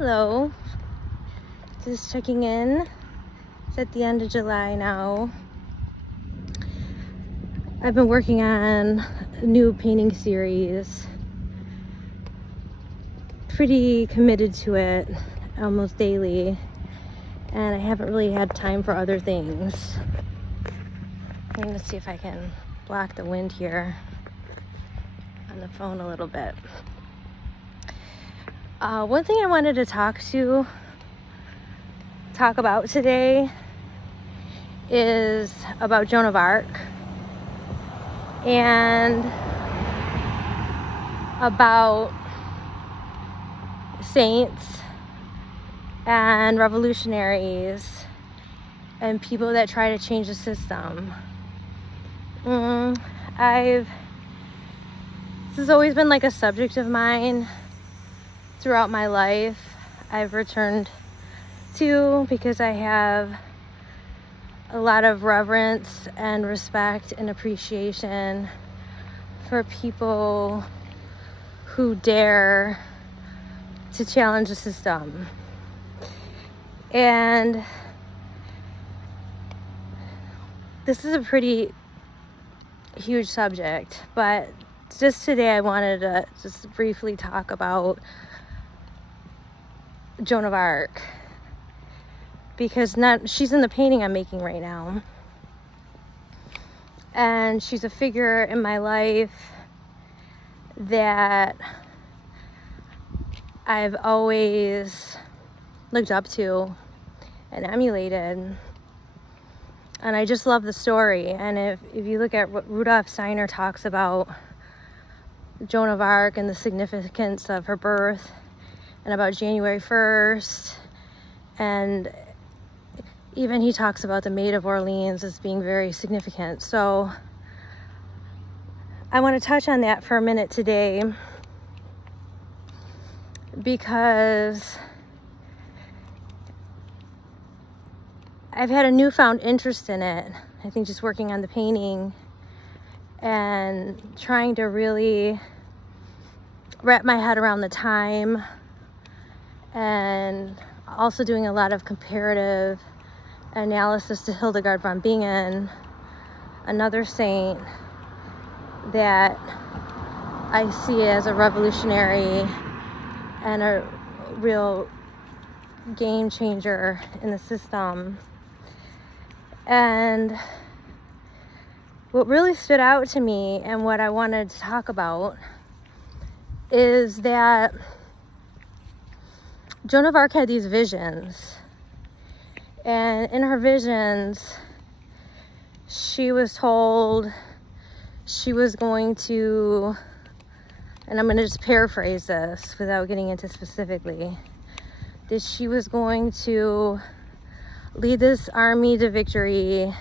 Hello, just checking in. It's at the end of July now. I've been working on a new painting series. Pretty committed to it almost daily, and I haven't really had time for other things. I'm gonna see if I can block the wind here on the phone a little bit. One thing I wanted to talk about today is about Joan of Arc and about saints and revolutionaries and people that try to change the system. This has always been like a subject of mine throughout my life. I've returned to because I have a lot of reverence and respect and appreciation for people who dare to challenge the system. And this is a pretty huge subject, but just today I wanted to just briefly talk about Joan of Arc, because she's in the painting I'm making right now, and she's a figure in my life that I've always looked up to and emulated, and I just love the story. And if you look at what Rudolf Steiner talks about Joan of Arc and the significance of her birth, and about January 1st, and even he talks about the Maid of Orleans as being very significant. So I want to touch on that for a minute today, because I've had a newfound interest in it. I think just working on the painting and trying to really wrap my head around the time, and also doing a lot of comparative analysis to Hildegard von Bingen, another saint that I see as a revolutionary and a real game changer in the system. And what really stood out to me and what I wanted to talk about is that Joan of Arc had these visions, and in her visions she was told she was going to, and I'm going to just paraphrase this without getting into specifically, that she was going to lead this army to victory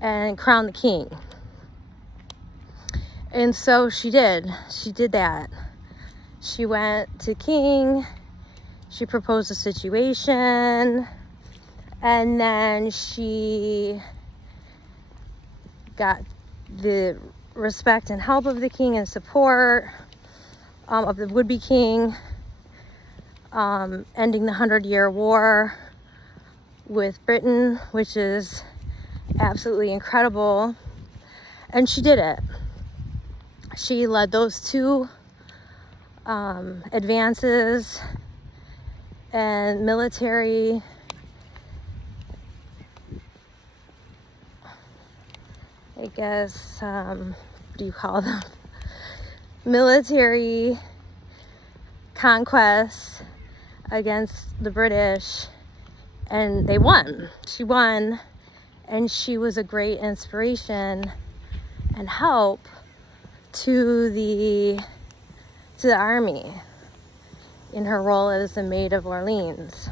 and crown the king. And so she did that. She went to king, she proposed a situation, and then she got the respect and help of the king and support of the would-be king, ending the 100-Year War with Britain, which is absolutely incredible. And she did it. She led those two advances and military what do you call them? Military conquests against the British, and they won. She won, and she was a great inspiration and help to the army in her role as the Maid of Orleans.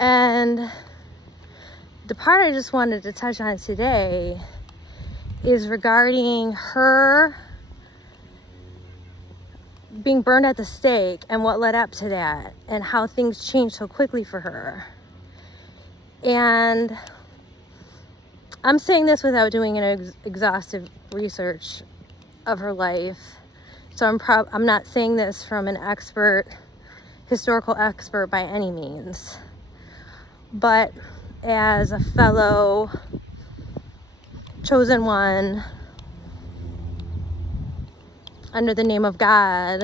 And the part I just wanted to touch on today is regarding her being burned at the stake and what led up to that, and how things changed so quickly for her. And I'm saying this without doing an exhaustive research of her life, so I'm not saying this from an expert historical expert by any means, but as a fellow chosen one under the name of God,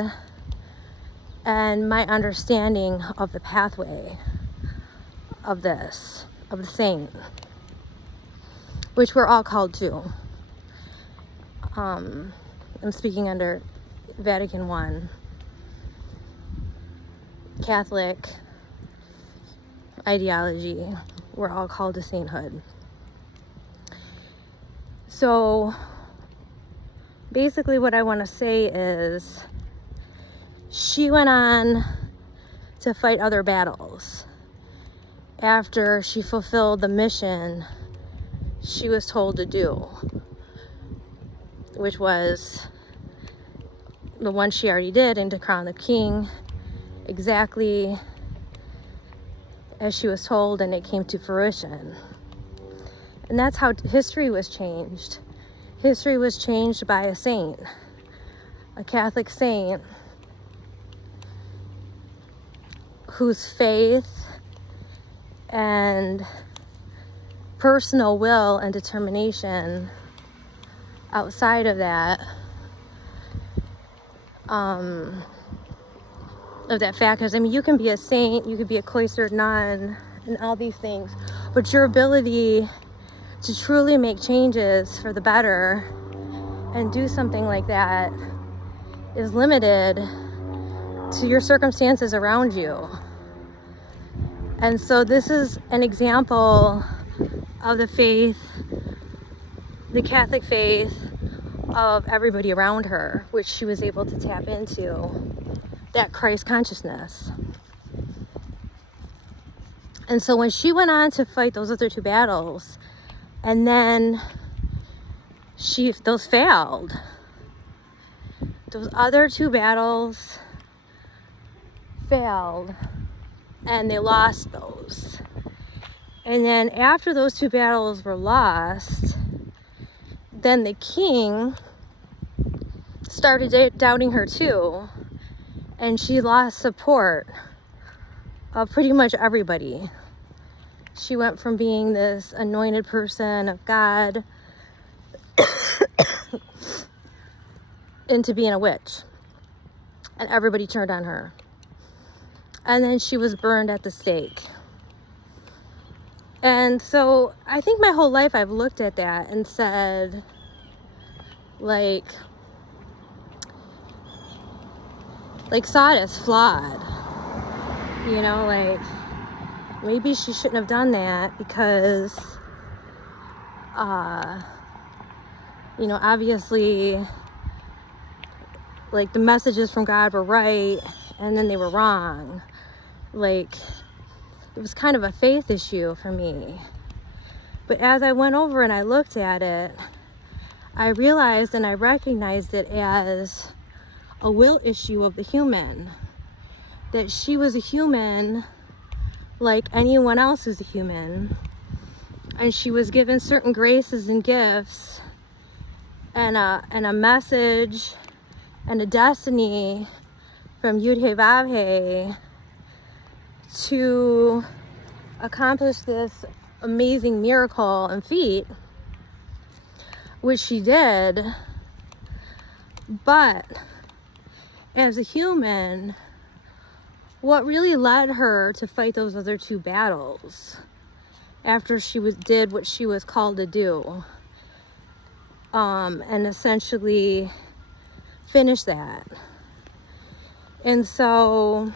and my understanding of the pathway of this, of the saint, which we're all called to. I'm speaking under Vatican I, Catholic ideology. We're all called to sainthood. So basically what I want to say is, she went on to fight other battles after she fulfilled the mission she was told to do, which was the one she already did, and to crown the king exactly as she was told, and it came to fruition. And that's how history was changed. History was changed by a saint, a Catholic saint, whose faith and personal will and determination outside of that, fact, because I mean, you can be a saint, you could be a cloistered nun, and all these things, but your ability to truly make changes for the better and do something like that is limited to your circumstances around you. And so this is an example of the faith, the Catholic faith of everybody around her, which she was able to tap into, that Christ consciousness. And so when she went on to fight those other two battles, and then those failed, those other two battles failed, and they lost those. And then after those two battles were lost, then the king started doubting her too, and she lost support of pretty much everybody. She went from being this anointed person of God into being a witch, and everybody turned on her. And then she was burned at the stake. And so I think my whole life I've looked at that and said, like saw it as flawed. You know, like, maybe she shouldn't have done that because, you know, obviously, like, the messages from God were right and then they were wrong. Like, it was kind of a faith issue for me. But as I went over and I looked at it, I realized and I recognized it as a will issue of the human. That she was a human like anyone else who's a human. And she was given certain graces and gifts and a message and a destiny from Yud-Heh-Vav-Heh to accomplish this amazing miracle and feat, which she did. But as a human, what really led her to fight those other two battles after she did what she was called to do, and essentially finish that. And so,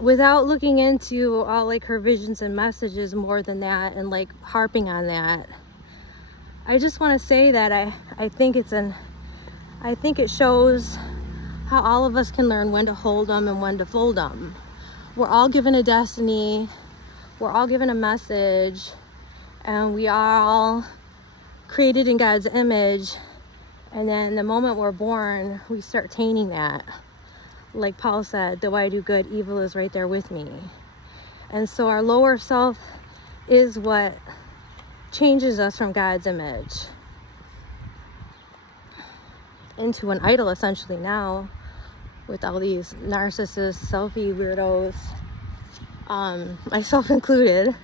without looking into all like her visions and messages more than that and like harping on that, I just want to say that I think it shows how all of us can learn when to hold them and when to fold them. We're all given a destiny, we're all given a message, and we are all created in God's image. And then the moment we're born, we start tainting that. Like Paul said, though I do good, evil is right there with me. And so our lower self is what changes us from God's image into an idol, essentially now, with all these narcissist selfie weirdos, myself included,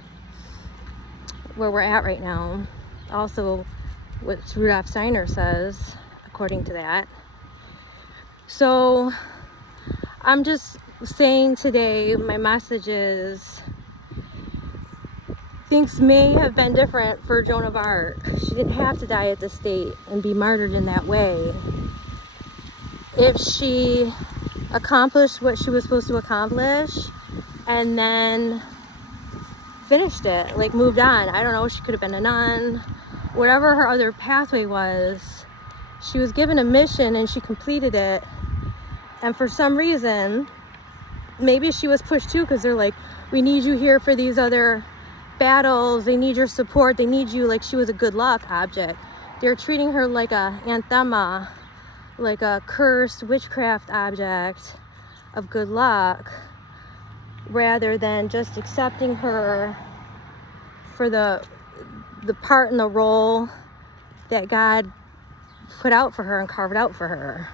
where we're at right now. Also, what Rudolf Steiner says, according to that. So, I'm just saying today, my message is, things may have been different for Joan of Arc. She didn't have to die at the stake and be martyred in that way. If she accomplished what she was supposed to accomplish and then finished it, like moved on. I don't know, she could have been a nun. Whatever her other pathway was, she was given a mission and she completed it. And for some reason, maybe she was pushed too, because they're like, we need you here for these other battles. They need your support. They need you. Like she was a good luck object. They're treating her like a anthema, like a cursed witchcraft object of good luck, rather than just accepting her for the part and the role that God put out for her and carved out for her.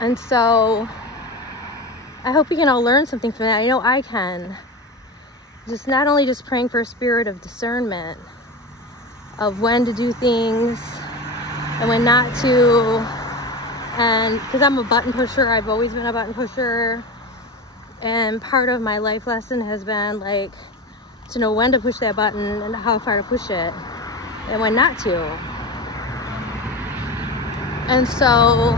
And so I hope we can all learn something from that. I know I can. Just not only just praying for a spirit of discernment of when to do things and when not to. And because I'm a button pusher, I've always been a button pusher. And part of my life lesson has been like to know when to push that button and how far to push it and when not to. And so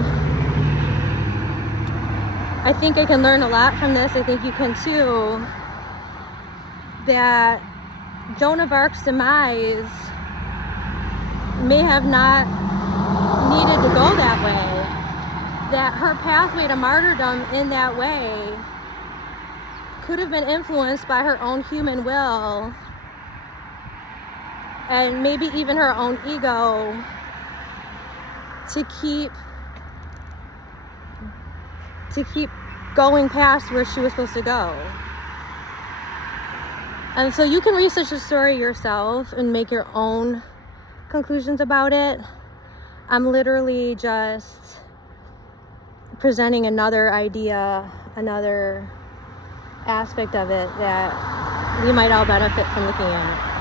I think I can learn a lot from this. I think you can too. That Joan of Arc's demise may have not needed to go that way. That her pathway to martyrdom in that way could have been influenced by her own human will and maybe even her own ego to keep going past where she was supposed to go. And so you can research the story yourself and make your own conclusions about it. I'm literally just presenting another idea, another aspect of it that we might all benefit from looking at.